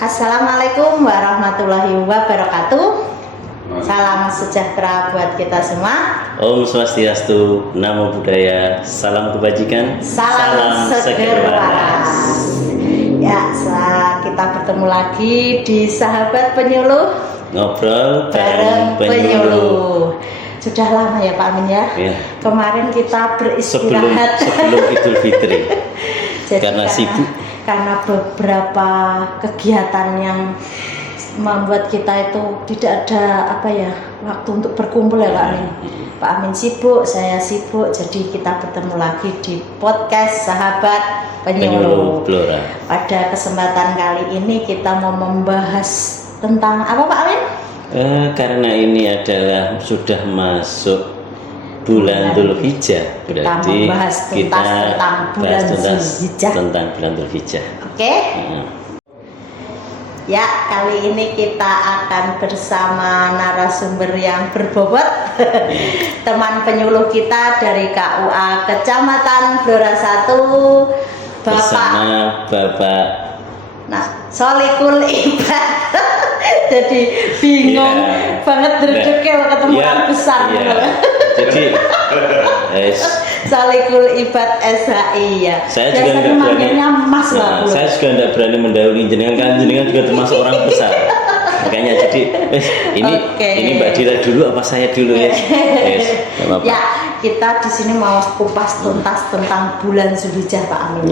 Assalamualaikum warahmatullahi wabarakatuh. Salam sejahtera buat kita semua. Om Swastiastu, Namo Buddhaya, salam kebajikan, Salam seger waras. Ya, kita bertemu lagi di Sahabat Penyuluh, ngobrol bareng penyuluh. Sudah lama ya Pak Amin ya. Kemarin kita beristirahat sebelum Idul Fitri. Jadi karena beberapa kegiatan yang membuat kita itu tidak ada waktu untuk berkumpul ya Pak Amin. Pak Amin sibuk, saya sibuk, jadi kita bertemu lagi di podcast Sahabat Penyuluh. Pada kesempatan kali ini kita mau membahas tentang apa Pak Amin? Karena ini adalah sudah masuk bulan Dzulhijjah, berarti kita bahas tentang bulan Dzulhijjah. Oke. Ya, kali ini kita akan bersama narasumber yang berbobot, teman penyuluh kita dari KUA Kecamatan Blora 1, bersama Bapak Solikul Ibad. Jadi bingung banget berdekil ketemu orang besar. Jadi Solikul Ibad SHI ya. Saya juga biasanya manggilnya Mas lah. Saya juga tidak berani mendahului jenengan, kan jenengan juga termasuk orang besar. Makanya jadi ini Mbak Dira dulu apa saya dulu ya? Ya, kita di sini mau kupas tuntas tentang bulan Dzulhijjah Pak Amin.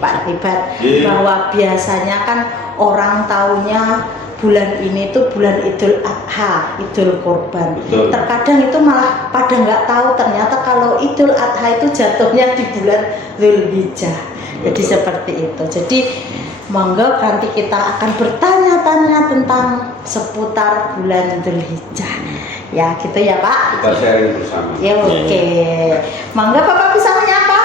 Pak Ibad, bahwa biasanya kan orang taunya bulan ini tuh bulan Idul Adha, Idul Kurban. Terkadang itu malah pada nggak tahu ternyata kalau Idul Adha itu jatuhnya di bulan Dzulhijjah. Jadi seperti itu. Jadi monggo nanti kita akan bertanya-tanya tentang seputar bulan Dzulhijjah. Ya gitu ya Pak. Kita sharing bersama. Ya oke. Monggo Bapak bisa menyapa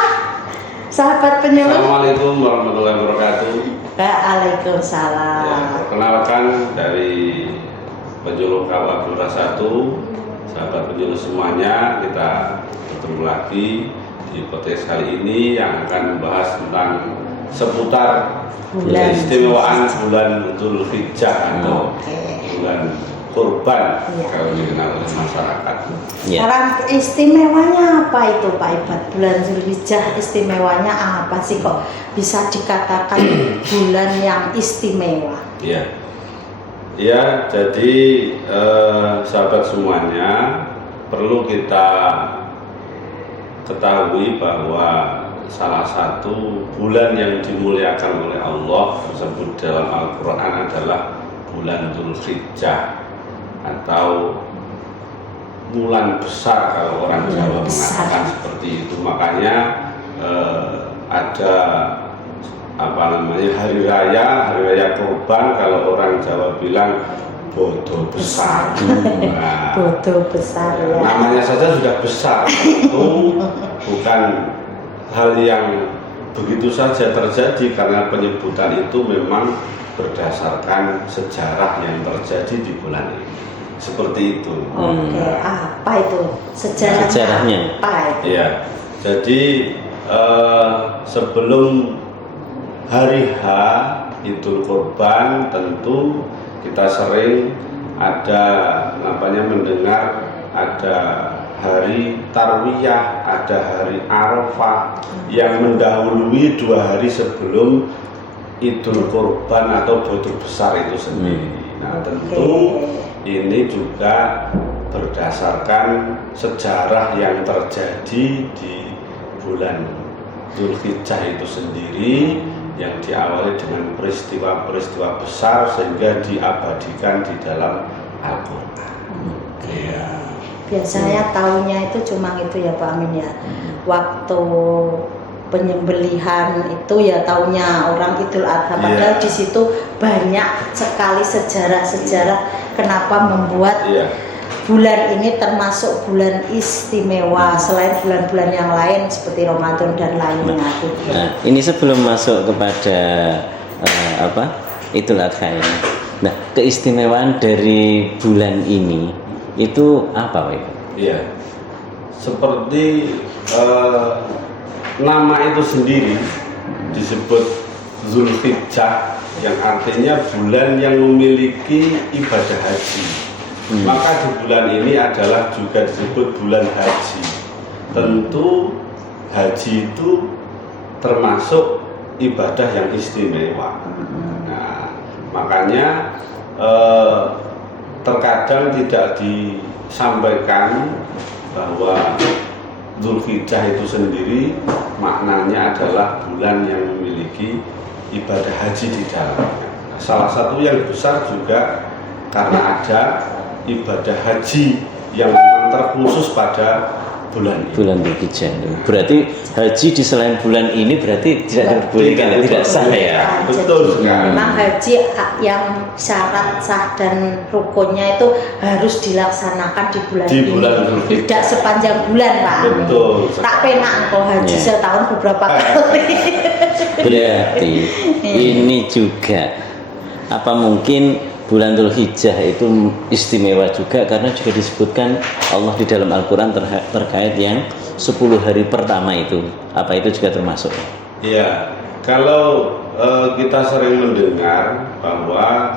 sahabat penyuluh. Assalamualaikum warahmatullahi wabarakatuh. Waalaikumsalam. Ya, perkenalkan dari penyuluh KUA Blora 1, sahabat penyuluh semuanya, kita bertemu lagi di podcast kali ini yang akan membahas tentang seputar keistimewaan bulan Dzulhijjah atau bulan Kurban kalau dikenal oleh masyarakat. Sekarang istimewanya apa itu Pak Ibad? Bulan Dzulhijjah istimewanya apa sih kok bisa dikatakan bulan yang istimewa? Ya, jadi sahabat semuanya perlu kita ketahui bahwa salah satu bulan yang dimuliakan oleh Allah tersebut dalam Al-Quran adalah bulan Dzulhijjah atau bulan besar kalau orang Jawa mengatakan seperti itu. Makanya ada hari raya Kurban, kalau orang Jawa bilang bodo besar. Bodo besar ya. Namanya saja sudah besar. Itu bukan hal yang begitu saja terjadi, karena penyebutan itu memang berdasarkan sejarah yang terjadi di bulan ini. Seperti itu. Oke, apa itu sejarahnya? Ya, jadi sebelum hari H Idul Kurban tentu kita sering mendengar ada hari Tarwiyah, ada hari Arafah yang mendahului 2 hari sebelum Idul Kurban atau bodo besar itu sendiri. Nah, tentu ini juga berdasarkan sejarah yang terjadi di bulan Dzulhijjah itu sendiri, yang diawali dengan peristiwa-peristiwa besar sehingga diabadikan di dalam Al-Quran. Biasanya tahunya itu cuma itu ya Pak Amin ya. Waktu penyembelihan itu ya tahunya orang Idul Adha, padahal di situ banyak sekali sejarah-sejarah kenapa membuat bulan ini termasuk bulan istimewa selain bulan-bulan yang lain seperti Ramadan dan lainnya. Ini sebelum masuk kepada Idul Adha ini. Nah, keistimewaan dari bulan ini itu apa, Pak? Iya. Seperti nama itu sendiri disebut Zulhijjah, yang artinya bulan yang memiliki ibadah haji. Maka di bulan ini adalah juga disebut bulan haji. Tentu haji itu termasuk ibadah yang istimewa. Nah, makanya terkadang tidak disampaikan bahwa Zulhijjah itu sendiri maknanya adalah bulan yang memiliki ibadah haji di dalamnya. Salah satu yang besar juga karena ada ibadah haji yang memang terkhusus pada bulan ini. Bulan Zulhijjah. Berarti haji di selain bulan ini berarti tidak dibolehkan, tidak sah ya. Betul sekali. Memang haji yang syarat sah dan rukunnya itu harus dilaksanakan di bulan Di ini. bulan Zulhijjah. Tidak sepanjang bulan, Pak. Betul. Tak penak engkau haji setahun beberapa kali. Berarti ini juga apa mungkin bulan Dzulhijjah itu istimewa juga karena juga disebutkan Allah di dalam Al-Quran terkait yang 10 hari pertama itu. Apa itu juga termasuk? Iya, kalau kita sering mendengar bahwa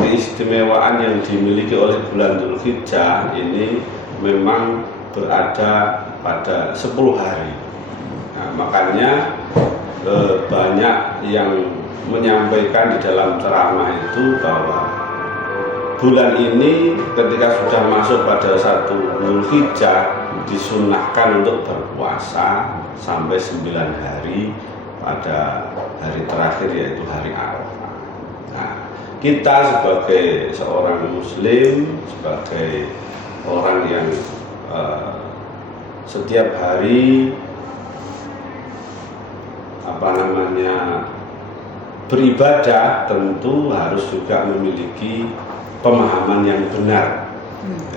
keistimewaan yang dimiliki oleh bulan Dzulhijjah ini memang berada pada 10 hari. Nah, makanya banyak yang menyampaikan di dalam ceramah itu bahwa bulan ini ketika sudah masuk pada 1 Dzulhijjah disunahkan untuk berpuasa sampai 9 hari pada hari terakhir yaitu hari Arafah. Nah, kita sebagai seorang muslim, sebagai orang yang setiap hari beribadah tentu harus juga memiliki pemahaman yang benar.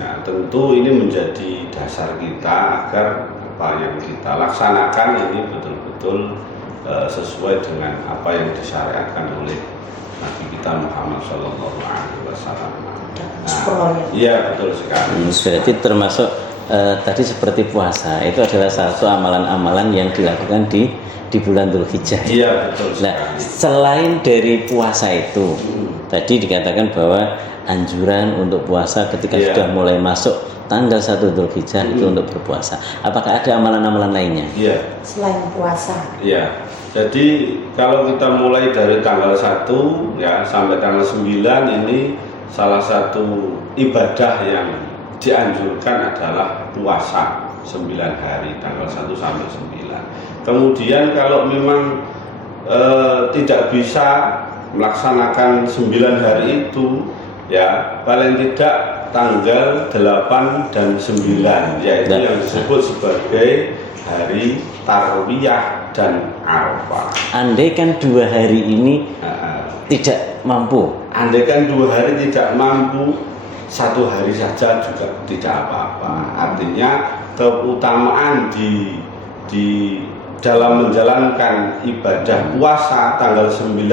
Nah, tentu ini menjadi dasar kita agar apa yang kita laksanakan ini betul-betul sesuai dengan apa yang disyariatkan oleh Nabi kita Muhammad SAW. Iya betul sekali. Berarti termasuk tadi seperti puasa itu adalah satu amalan-amalan yang dilakukan di bulan Dzulhijjah. Iya betul sekali. Nah, selain dari puasa itu, tadi dikatakan bahwa anjuran untuk puasa ketika sudah mulai masuk tanggal 1 Dzulhijjah itu untuk berpuasa. Apakah ada amalan-amalan lainnya? Iya. Selain puasa. Iya. Jadi kalau kita mulai dari tanggal 1 ya sampai tanggal 9 ini salah satu ibadah yang dianjurkan adalah puasa 9 hari tanggal 1 sampai 9. Kemudian kalau memang tidak bisa melaksanakan 9 hari itu ya paling tidak tanggal 8 dan 9 yaitu yang disebut sebagai hari Tarwiyah dan Arafah. Andai kan 2 hari ini tidak mampu. Andai kan 2 hari tidak mampu, 1 hari saja juga tidak apa-apa. Artinya keutamaan di dalam menjalankan ibadah puasa tanggal 9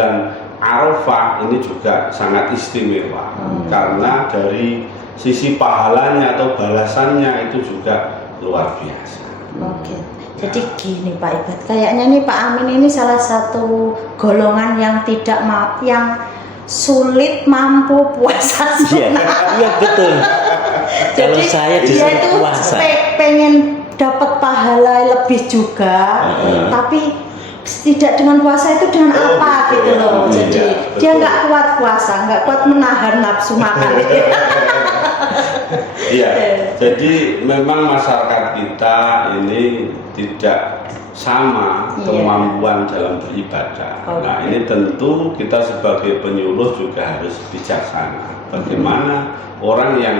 Arafah ini juga sangat istimewa karena dari sisi pahalanya atau balasannya itu juga luar biasa. Oke. Jadi gini Pak Ibad, kayaknya nih Pak Amin ini salah satu golongan yang yang sulit mampu puasa sunnah. Iya betul. Jadi kalau saya dia itu puasa pengen dapat pahala lebih juga, tapi tidak dengan puasa itu dengan apa gitu loh. Jadi dia nggak kuat puasa, nggak kuat menahan nafsu makan. Iya, jadi memang masyarakat kita ini tidak sama kemampuan dalam beribadah. Nah ini tentu kita sebagai penyuluh juga harus bijaksana. Bagaimana orang yang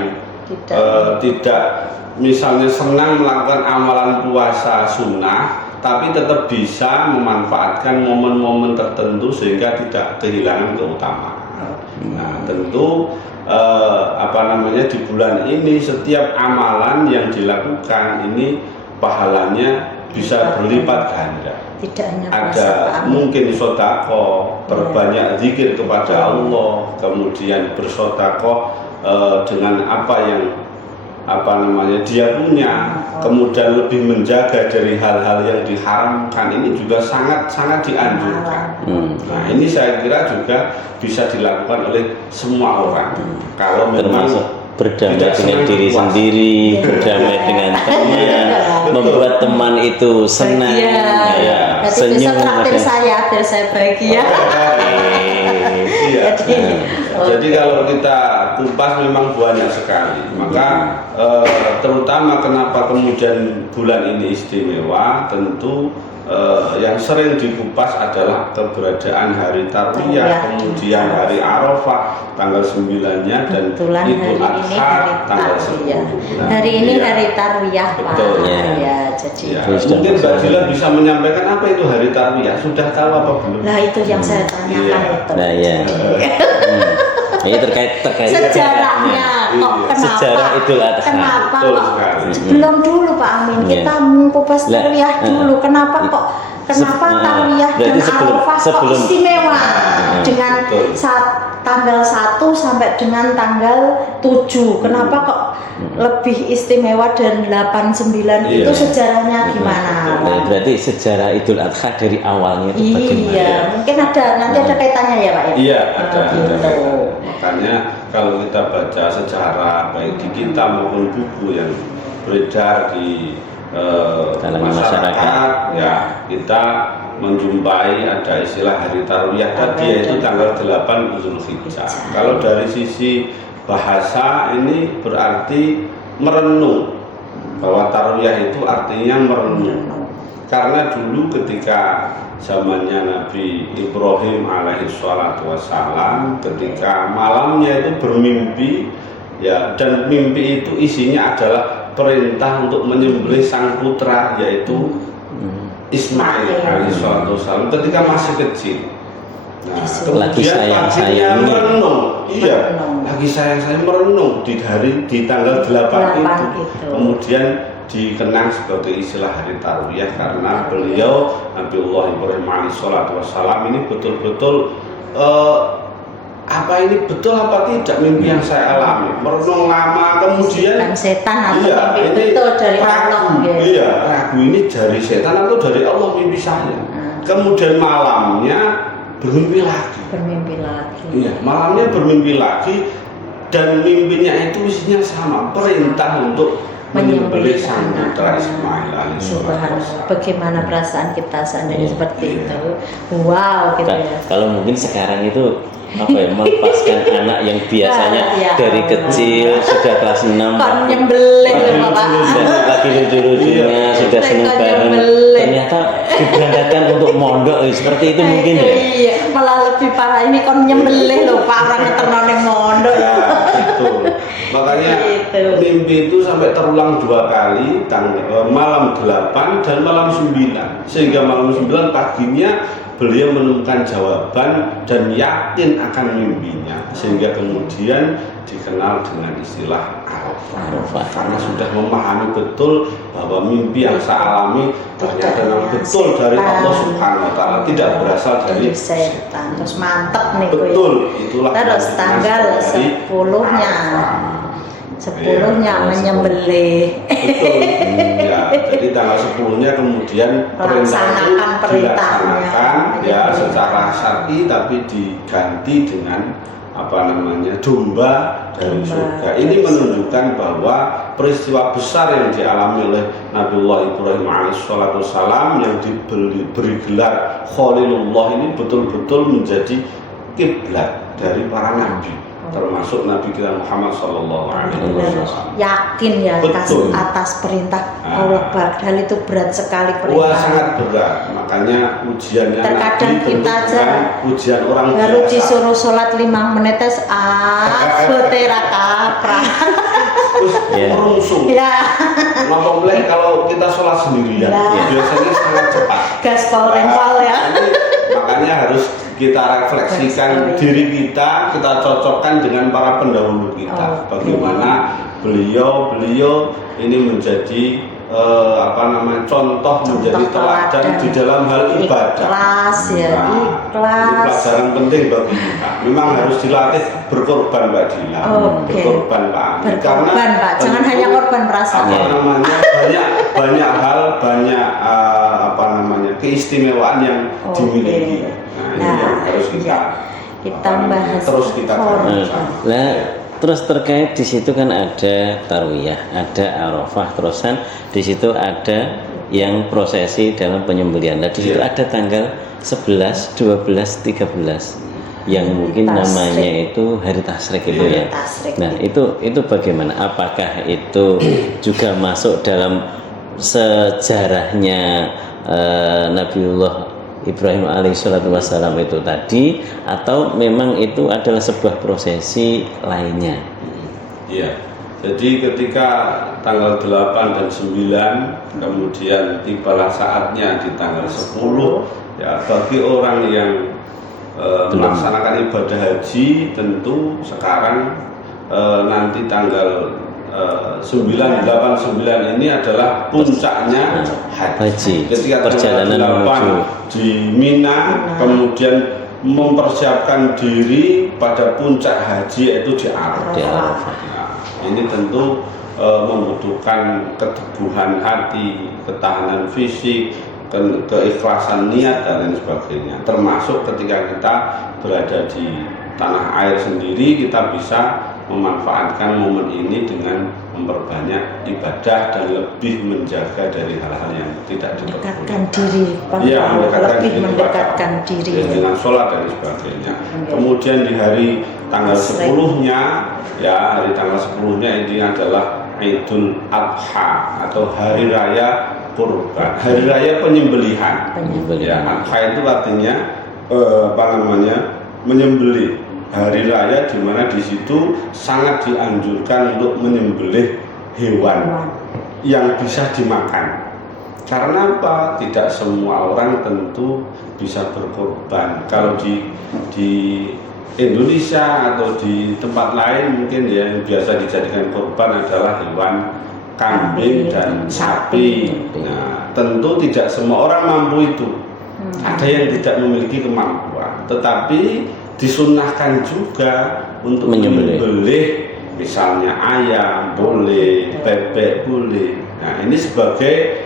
tidak misalnya senang melakukan amalan puasa sunnah, tapi tetap bisa memanfaatkan momen-momen tertentu sehingga tidak kehilangan keutamaan. Nah tentu di bulan ini setiap amalan yang dilakukan ini pahalanya bisa berlipat ganda. Tidak hanya ada mungkin sedekah, berbanyak zikir kepada Allah, kemudian bersedekah dengan apa yang dia punya, kemudian lebih menjaga dari hal-hal yang diharamkan, ini juga sangat dianjurkan. Nah, ini saya kira juga bisa dilakukan oleh semua orang. Kalau memang termasuk berdamai dengan diri sendiri, berdamai dengan teman, membuat teman itu senang, ya, senyum. Traktir saya biar saya bahagia. Jadi kalau kita kupas memang banyak sekali. Maka terutama kenapa kemudian bulan ini istimewa, tentu yang sering dikupas adalah keberadaan hari Tarwiyah, kemudian hari Arafah tanggal 9-nya, dan Idul Adha tanggal 10. Hari ini hari Tarwiyah, Pak. Jadi mungkin Mbak Dila bisa menyampaikan apa itu hari Tarwiyah, sudah tahu apa belum? Nah, itu yang saya tanyakan itu. Nah, ya. Ini terkait sejarahnya kok, kenapa sejarah Idul Adha. Kenapa kok belum dulu Pak Amin, kita mengupas Tarwiyah dulu. Kenapa Tarwiyah dan Arafah kok istimewa dengan tanggal 1 sampai dengan tanggal 7? Kenapa kok lebih istimewa dan 8, 9 itu sejarahnya gimana? Berarti sejarah Idul Adha dari awalnya itu bagaimana? Iya, mungkin nanti ada kaitannya ya Pak ya? Iya, ada. Makanya kalau kita baca sejarah baik di kitab maupun buku yang beredar di masyarakat, ya kita menjumpai ada istilah hari Tarwiyah tadi, yaitu tanggal 8 Zulhijjah. Kalau dari sisi bahasa ini berarti merenung, bahwa Tarwiyah itu artinya merenung. Karena dulu ketika zamannya Nabi Ibrahim alaihi salatu wassalam, ketika malamnya itu bermimpi, ya, dan mimpi itu isinya adalah perintah untuk menyembelih sang putra, yaitu Ismail alaihi salatu wassalam ketika masih kecil. Nah, lagi sayang merenung, lagi sayang merenung di tanggal 8 itu. Kemudian dikenang sebagai istilah hari Tarwiyah karena beliau Nabiullah Ibrahim alaihi salatu wassalam ini betul-betul ini betul apa tidak mimpi yang saya alami, merenung lama, kemudian setan atau mimpi betul dari Allah. Ragu ini dari setan atau dari Allah mimpi saya. Kemudian malamnya bermimpi lagi. Malamnya bermimpi lagi, dan mimpinya itu isinya sama, perintah untuk menyembelih sang putra Ismail alaihissalam. Bagaimana perasaan kita seandainya seperti itu? Wow, gitu ya. Kalau mungkin sekarang itu melepaskan anak yang biasanya dari kecil sudah kelas 6 kan nyembelih Bapak, lagi lucu-lucunya sudah seneng bareng, ternyata diberangkatkan untuk mondok seperti itu mungkin ya. Iya, malah lebih parah ini kan nyembelih loh Pak, orang ternoning mondok. Betul. Makanya mimpi itu sampai terulang 2 kali, malam 8 dan malam 9, sehingga malam 9 paginya beliau menemukan jawaban dan yakin akan mimpinya, sehingga kemudian dikenal dengan istilah Arafah, karena sudah memahami betul bahwa mimpi yang saya alami ternyata memang betul dari Allah Subhanahu wa Ta'ala, tidak berasal dari setan. Terus mantep nih, betul, itulah. Terus tanggal 10-nya menyembelih. Betul. Jadi tanggal 10-nya kemudian dilaksanakan secara syar'i, tapi diganti dengan domba dari surga. Ini menunjukkan bahwa peristiwa besar yang dialami oleh Nabiullah Ibrahim alaihissalam yang diberi gelar Khalilullah ini betul-betul menjadi kiblat dari para nabi, termasuk Nabi kita Muhammad sallallahu alaihi wasallam. Yakin ya atas perintah Allah, padahal itu berat sekali perintah. Wah, sangat berat. Makanya ujiannya terkadang Nabi kita aja ujian orang baru biasa. Disuruh sholat 5 menit gotera kapra. Terus merungsung. Ngomong kalau kita sholat sendirian biasanya sangat cepat. Gaspol renpal ya. Makanya harus kita refleksikan diri kita cocokkan dengan para pendahulu kita. Bagaimana beliau ini menjadi contoh menjadi teladan di dalam hal ibadah. Ikhlas ya, Nah, ini ikhlas. pelajaran penting bagi kita. Memang harus dilatih berkorban Mbak Dina, Oke. berkorban Pak Ami. Berkorban Pak, jangan tentu, hanya korban perasaan. banyak hal, banyak keistimewaan yang Oke. dimiliki. Nah, ini yang harus kita bahas terus kita korban. Nah, terus terkait di situ kan ada tarwiyah, ada arafah, terusan di situ ada yang prosesi dalam penyembelihan. Nah, di situ ada tanggal 11, 12, 13 yang mungkin Tasrik. namanya itu hari tasrik itu ya. Tasrik. Nah, itu bagaimana? Apakah itu juga masuk dalam sejarahnya Nabiullah Ibrahim alaihissalatu wassalam itu tadi, atau memang itu adalah sebuah prosesi lainnya? Iya. Jadi ketika tanggal 8 dan 9 kemudian tibalah saatnya di tanggal 10 ya, bagi orang yang melaksanakan ibadah haji tentu sekarang nanti tanggal 989 ini adalah puncaknya haji. Ketika perjalanan tanggal 8 di Mina, kemudian mempersiapkan diri pada puncak haji yaitu di Arafah. Nah, ini tentu membutuhkan keteguhan hati, ketahanan fisik, keikhlasan niat dan lain sebagainya. Termasuk ketika kita berada di tanah air sendiri, kita bisa memanfaatkan momen ini dengan memperbanyak ibadah dan lebih menjaga dari hal-hal yang tidak Mendekatkan diri, Pak. Iya, Lebih mendekatkan diri. Ya, dengan sholat dan sebagainya. Kemudian di hari tanggal 10-nya, ya hari tanggal 10-nya ini adalah Idul Adha atau hari raya kurban, hari raya penyembelihan. Ya, Adha itu artinya menyembelih. Hari raya di mana di situ sangat dianjurkan untuk menyembelih hewan yang bisa dimakan. Karena apa? Tidak semua orang tentu bisa berkorban. Kalau di Indonesia atau di tempat lain mungkin ya yang biasa dijadikan korban adalah hewan kambing dan sapi. Nah, tentu tidak semua orang mampu itu. Ada yang tidak memiliki kemampuan, tetapi disunnahkan juga untuk menyembelih misalnya ayam boleh, bebek boleh. Nah, ini sebagai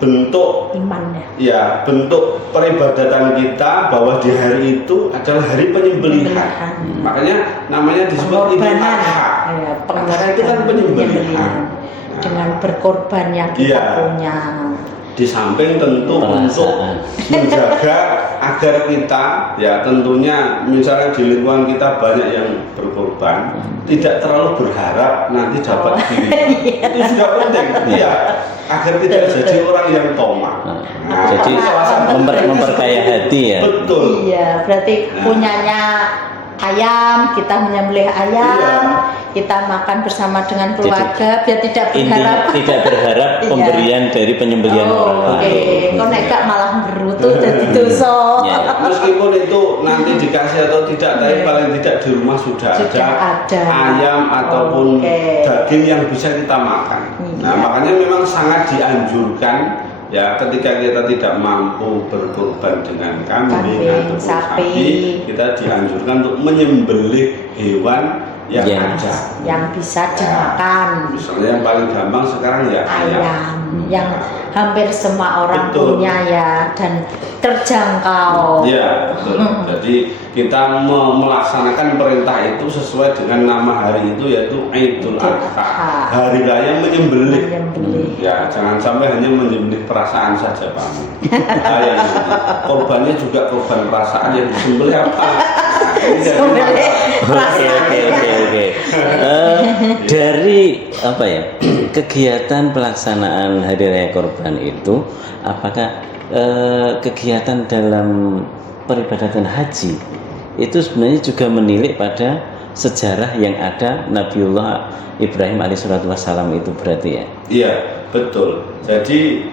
bentuk imannya. Ya, bentuk peribadatan kita bahwa di hari itu adalah hari penyembelihan. Makanya namanya disebut Idul Adha. Karena itu kan penyembelihan. Dengan berkorban yang kita punya. Di samping tentu untuk menjaga agar kita ya tentunya misalnya di lingkungan kita banyak yang berkorban, tidak terlalu berharap nanti dapat diri. Itu juga penting. Iya, agar tidak jadi orang yang tomak. Jadi memperkaya hati ya. Betul. Iya, berarti punyanya ayam, kita menyembelih ayam, kita makan bersama dengan keluarga. Biar tidak berharap tidak berharap pemberian dari penyembelihan orang lain. Kok nek gak malah berutuh jadi dosa. Meskipun itu nanti dikasih atau tidak, tapi paling tidak di rumah sudah ada ayam ataupun daging yang bisa kita makan. Nah, makanya memang sangat dianjurkan ya ketika kita tidak mampu berkorban dengan kambing atau sapi, kita dianjurkan untuk menyembelih hewan yang ada, yang bisa dimakan. Misalnya yang paling gampang sekarang ya ayam. Yang hampir semua orang punya ya dan terjangkau. Iya, betul. Jadi kita melaksanakan perintah itu sesuai dengan nama hari itu yaitu Idul Adha, hari raya menyembelih. Ya, jangan sampai hanya menyembelih perasaan saja, Pak. Korbannya juga korban perasaan yang disembelih apa? Oke. Dari apa ya? Kegiatan pelaksanaan hari raya korban itu, apakah kegiatan dalam peribadatan haji itu sebenarnya juga menilik pada sejarah yang ada Nabiullah Ibrahim alaihissalatu wassalam itu berarti ya? Iya, betul. Jadi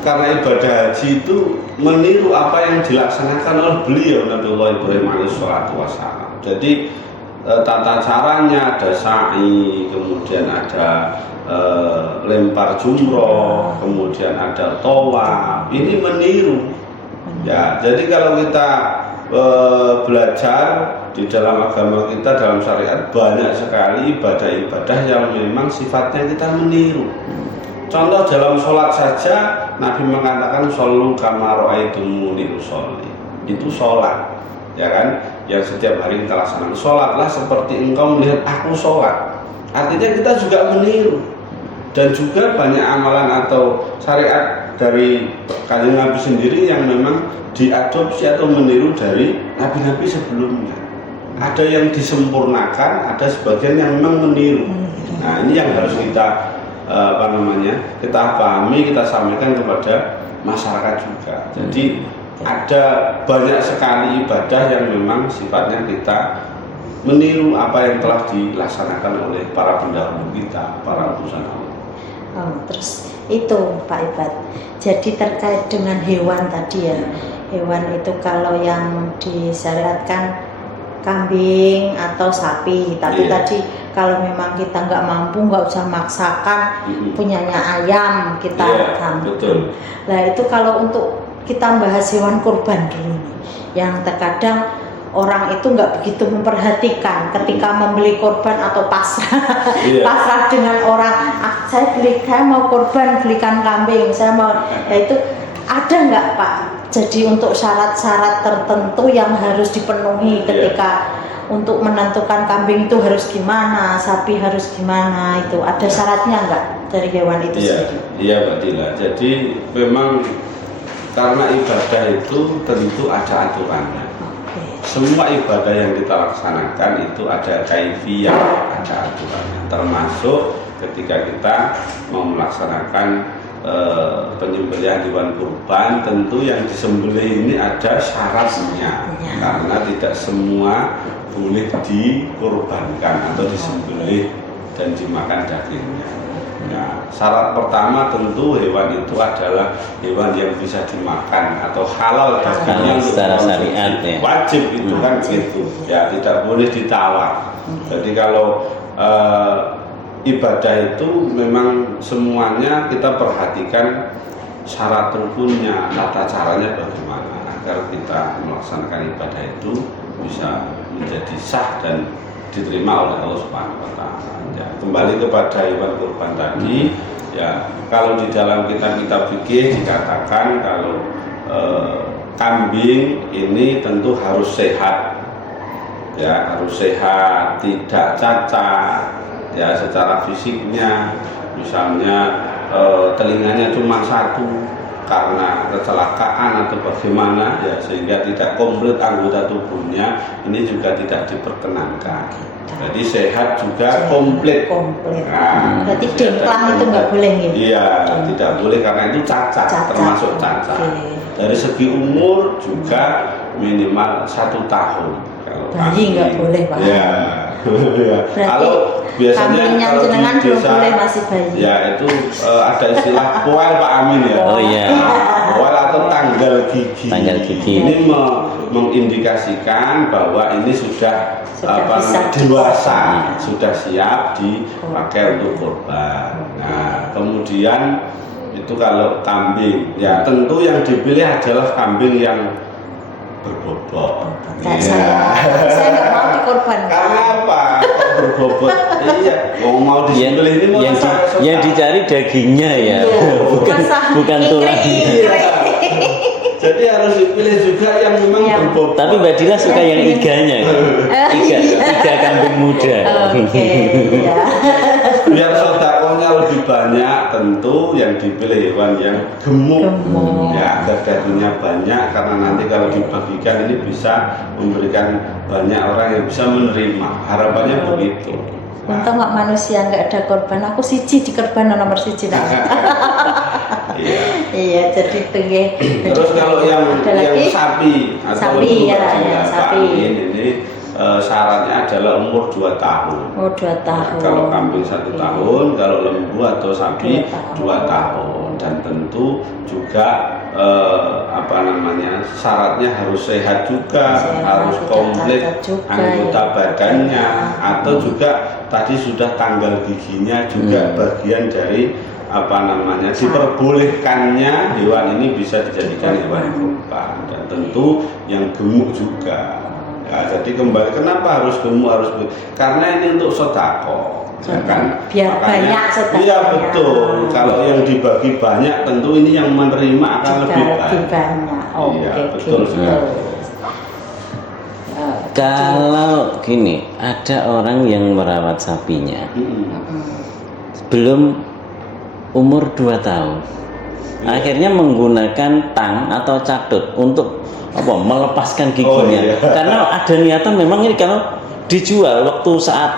karena ibadah haji itu meniru apa yang dilaksanakan oleh beliau Nabiullah Ibrahim alaihissalatu wassalam. Jadi tata caranya, ada sa'i, kemudian ada lempar jumroh, kemudian ada tawaf. Ini meniru. Ya, jadi kalau kita belajar di dalam agama kita, dalam syariat, banyak sekali ibadah-ibadah yang memang sifatnya kita meniru. Contoh dalam sholat saja, Nabi mengatakan shollu kama ra'aitumuni usolli. Itu sholat, ya kan? Yang setiap hari kita laksanakan. Sholatlah seperti engkau melihat aku sholat. Artinya kita juga meniru. Dan juga banyak amalan atau syariat dari Kanjeng Nabi sendiri yang memang diadopsi atau meniru dari nabi-nabi sebelumnya. Ada yang disempurnakan, ada sebagian yang memang meniru. Nah, ini yang harus kita kita pahami, kita sampaikan kepada masyarakat juga. Jadi ada banyak sekali ibadah yang memang sifatnya kita meniru apa yang telah dilaksanakan oleh para pendahulu kita, para utusan Allah. Terus itu Pak Ibad, jadi terkait dengan hewan tadi ya, hewan itu kalau yang disyariatkan kambing atau sapi, tapi tadi kalau memang kita nggak mampu, nggak usah maksakan punyanya ayam kita betul. Nah itu kalau untuk kita bahas hewan kurban dulu nih, yang terkadang orang itu nggak begitu memperhatikan ketika membeli korban atau pasrah pasrah dengan orang, saya mau korban, belikan kambing, saya mau. Nah itu ada nggak Pak, jadi untuk syarat-syarat tertentu yang harus dipenuhi ketika untuk menentukan kambing itu harus gimana, sapi harus gimana, itu ada syaratnya nggak dari hewan itu sendiri? Iya Mbak Dila, jadi memang karena ibadah itu tentu ada aturannya. Semua ibadah yang kita laksanakan itu ada kaifiyah, ada aturannya. Termasuk ketika kita mau melaksanakan penyembelihan hewan kurban, tentu yang disembelih ini ada syaratnya. Karena tidak semua boleh dikurbankan atau disembelih dan dimakan dagingnya. Nah, syarat pertama tentu hewan itu adalah hewan yang bisa dimakan atau halal dagingnya secara syariat ya. Wajib itu kan gitu. Ya, tidak boleh ditawar. Jadi kalau ibadah itu memang semuanya kita perhatikan syarat rukunnya, tata caranya bagaimana agar kita melaksanakan ibadah itu bisa menjadi sah dan diterima oleh Allah Subhanahu wa Ta'ala. Ya, kembali kepada hewan kurban tadi, ya kalau di dalam kitab-kitab fikih dikatakan kalau kambing ini tentu harus sehat, ya harus sehat, tidak cacat, ya secara fisiknya, misalnya telinganya cuma satu karena kecelakaan atau bagaimana, ya sehingga tidak komplit anggota tubuhnya, ini juga tidak diperkenankan. Jadi sehat juga komplit. Nah, berarti dengklang itu nggak boleh ya? Iya, tidak boleh karena itu cacat. Termasuk cacat. Dari segi umur juga minimal 1 tahun. Kalau bayi nggak boleh Pak. Ya. Kalau biasanya kalau jenengan di desa, boleh masih bayi. Ya itu ada istilah poel Pak Amin ya. Oh iya. Poel atau tanggal gigi. Tanggal gigi. Ini mengindikasikan bahwa ini sudah bisa dewasa, sudah siap dipakai untuk kurban. Nah, kemudian itu kalau kambing, ya tentu yang dipilih adalah kambing yang berbobot. Saya nggak mau dikorbankan. Karena apa? Kok berbobot? Iya, mau disembelih ini mau yang dicari dagingnya ya, bukan tulangnya. Jadi harus dipilih juga yang memang berbobot. Tapi Mbak Dila suka yang iganya, iga kambing muda. Biar sodakohnya lebih banyak, tentu yang dipilih hewan yang gemuk. Ya, agar dagingnya banyak, karena nanti kalau dibagikan ini bisa memberikan banyak orang yang bisa menerima. Harapannya begitu. Untung nggak manusia nggak ada korban, aku siji di korban nomor 1. Iya, jadi tinggi. Terus kalau yang sapi atau sapi ini syaratnya adalah umur 2 tahun. Oh, 2 tahun. Kalau kambing 1 tahun, kalau lembu atau sapi 2 tahun. Dan tentu juga syaratnya harus sehat juga, Sehat, harus tidak komplit cacat juga, anggota ya. badannya, Ya. atau juga tadi sudah tanggal giginya juga bagian dari diperbolehkannya hewan ini bisa dijadikan hewan kurban, dan tentu yang gemuk juga. Ya, jadi kembali kenapa harus gemuk, karena ini untuk sedekah. Ya kan? Biar banyak sedekahnya. Iya betul. Kalau yang dibagi banyak, tentu ini yang menerima akan Juga lebih lebih banyak. banyak. Oke, Iya, betul gitu. sekali. Kalau gini, ada orang yang merawat sapinya Mm-mm. belum umur 2 tahun, akhirnya menggunakan tang atau cadut untuk melepaskan giginya. iya. Karena ada niatan memang ini kalau dijual waktu saat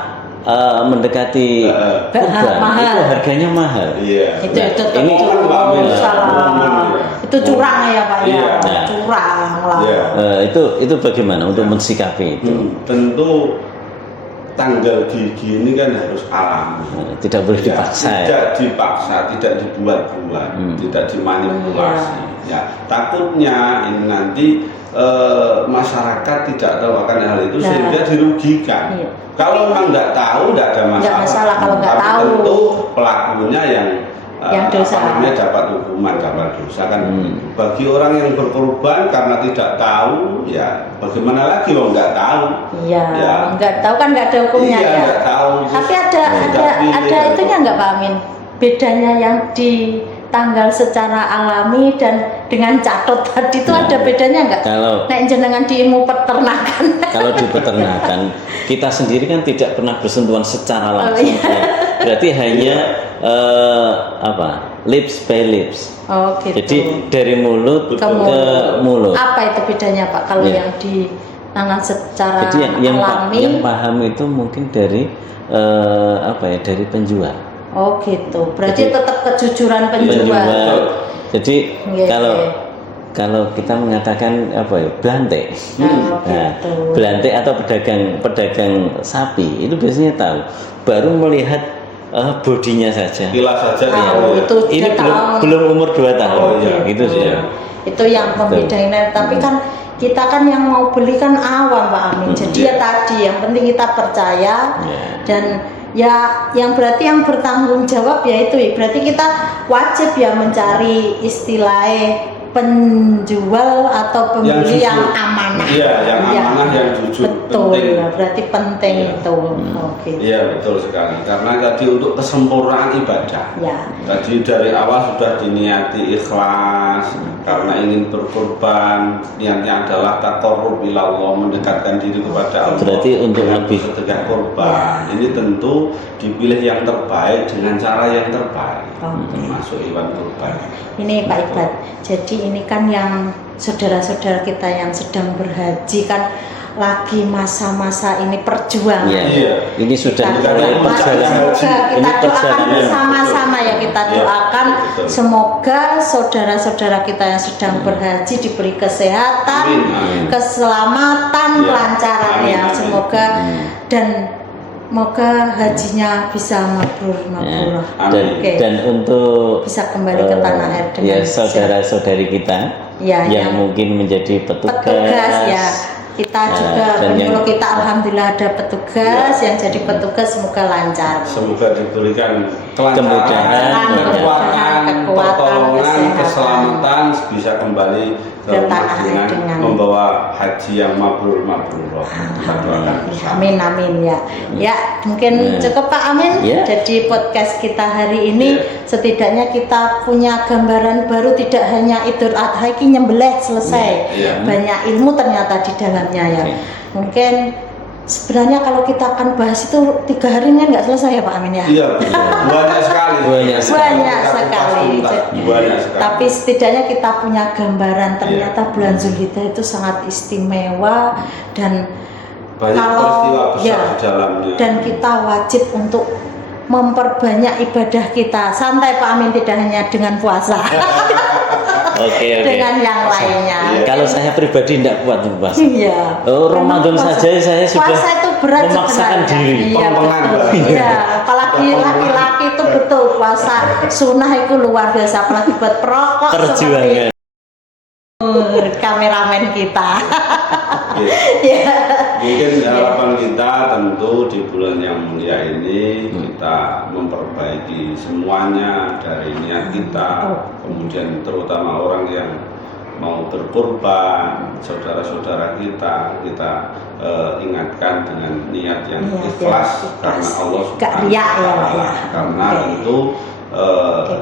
mendekati kurban mahal. itu harganya mahal. Iya. Itu ini Mbak Min, salah. momen, ya. Itu curang ya Pak ya. Iya. Nah. Curang lah. Iya. Itu bagaimana untuk mensikapi itu? Tentu tanggal gigi ini kan harus alami. Tidak boleh Ya, dipaksa ya. tidak dipaksa, tidak dibuat-buat, tidak dimanipulasi. Ya, takutnya ini nanti masyarakat tidak tahu akan hal itu, Nah. sehingga dirugikan. Iya. Kalau memang nggak tahu, nggak ada masalah. Nggak masalah kalau nggak Tapi tahu. tentu pelakunya yang dosa. dapat hukuman, dapat dosa kan. Bagi orang yang berkorban karena tidak tahu, ya bagaimana lagi orang nggak tahu. Iya, Ya. nggak tahu kan nggak ada hukumnya Iya, ya. nggak tahu. Tapi Terus ada nggak pilih. itunya nggak Pak Amin? Bedanya yang di tanggal secara alami dan dengan catot tadi itu ada bedanya nggak? Kalau Nek jenengan di ilmu peternakan. Kalau di peternakan kita sendiri kan tidak pernah bersentuhan secara langsung. iya. Berarti hanya lips by lips. Oh gitu. Jadi dari mulut Ke ke mulut. Apa itu bedanya Pak kalau Ya. yang di tangan secara Jadi yang alami? paham itu mungkin dari dari penjual. Oh gitu. Berarti Jadi- tetap kejujuran penjual. Jadi Iya, kalau iya. kalau kita mengatakan belante. Oh, Nah, gitu. belante atau pedagang sapi itu biasanya tahu, baru melihat bodinya saja. Kilas saja Tahu, tahu ya. itu Ini dia tahu. belum umur 2 tahun, Oh, iya. gitu sih ya. Itu yang pembedaannya. Tapi kan kita kan yang mau beli kan awam Pak Amin. Jadi ya tadi yang penting kita percaya Iya. dan ya yang berarti yang bertanggung jawab ya itu berarti kita wajib ya mencari istilahnya penjual atau pembeli jujur. yang amanah. Iya, yang Iya. amanah, yang jujur. Betul, Penting. ya, berarti penting Iya. itu. Oke. Iya betul sekali. Karena tadi untuk kesempurnaan ibadah. Ya. Tadi dari awal sudah diniati ikhlas karena ingin berkorban. Niatnya adalah taqarrub ilallah, mendekatkan diri kepada Allah. Berarti untuk dengan lebih- sedekah korban. Ini tentu dipilih yang terbaik dengan cara yang terbaik. Termasuk hewan korban. Ini Pak Ibad, jadi ini kan yang saudara-saudara kita yang sedang berhaji kan lagi masa-masa ini perjuangan. Iya. Iya. Ini sudah Kita mulai doakan, perjalanan. semoga Ini kita doakan perjalanan. bersama-sama ya, kita Iya, doakan betul. semoga saudara-saudara kita yang sedang berhaji diberi kesehatan, Amin, amin. keselamatan, Iya. kelancaran Amin, ya, amin. semoga dan semoga hajinya bisa mabrur. Ya. Amin. Oke. Dan untuk Bisa kembali ke tanah air dengan ya saudara-saudari kita Ya, yang yang mungkin menjadi petugas, ya kita Nah, juga dan yang- penyuluh kita alhamdulillah ada petugas yang jadi petugas semoga lancar. Semoga diberikan Kemudahan, kekuatan, pertolongan, kesehatan. keselamatan, bisa kembali ke Ke rumah tanah air dengan- dengan membawa haji yang mabrur. Kita doakan bersama. Amin amin ya. Ya mungkin Ya. cukup Pak Amin. Ya. Jadi podcast kita hari ini Ya. setidaknya kita punya gambaran baru, tidak hanya Idul Adha ini nyembelih selesai. Ya. Banyak ilmu ternyata di dalamnya ya. Oke. Mungkin sebenarnya kalau kita akan bahas itu 3 hari kan nggak selesai ya Pak Amin ya. Iya, betul. Banyak sekali. Banyak sekali. Banyak Kita kupas sekali. tuntas. Jadi- Banyak sekali. Tapi setidaknya kita punya gambaran ternyata Iya. bulan Zulhijjah itu sangat istimewa dan banyak kalau- peristiwa besar ya, di dalamnya. dan kita wajib untuk memperbanyak ibadah kita. Santai Pak Amin, tidak hanya dengan puasa, Oke. dengan yang lainnya. Iya. Kalau saya pribadi tidak kuat puasa. Iya. Oh, Ramadan Puasa- saja saya sudah puasa itu berat memaksakan sebenarnya. diri. Iya, Pempengan, betul. Mbak. Iya, apalagi laki-laki itu betul puasa sunnah itu luar biasa, apalagi buat perokok Perjuangan. seperti kameramen kita. Ya. Mungkin harapan kita tentu di bulan yang mulia ini kita memperbaiki semuanya dari niat kita, kemudian terutama orang yang mau berkorban, saudara-saudara kita ingatkan dengan niat yang ikhlas karena Allah Subhanahu wa Ta'ala. Karena tentu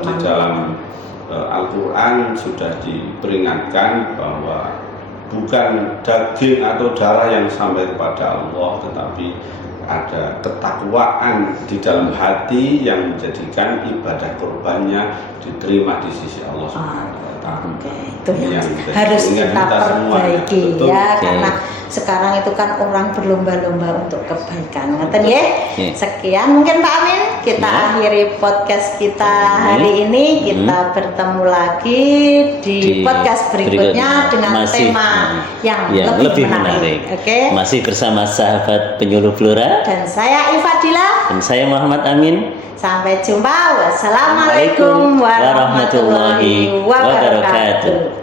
di dalam Al-Quran sudah diperingatkan bahwa bukan daging atau darah yang sampai kepada Allah, tetapi ada ketakwaan di dalam hati yang menjadikan ibadah kurbannya diterima di sisi Allah Subhanahu wa Ta'ala. Itu yang harus kita perbaiki ya, karena sekarang itu kan orang berlomba-lomba untuk kebaikan. Ngeten ya. Sekian mungkin Pak Amin, kita akhiri podcast kita hari ini. Kita bertemu lagi di podcast berikutnya dengan tema yang lebih menarik. Oke. Masih bersama sahabat penyuluh Blora dan saya Ifadila dan saya Muhammad Amin. Sampai jumpa. Wassalamualaikum warahmatullahi wabarakatuh.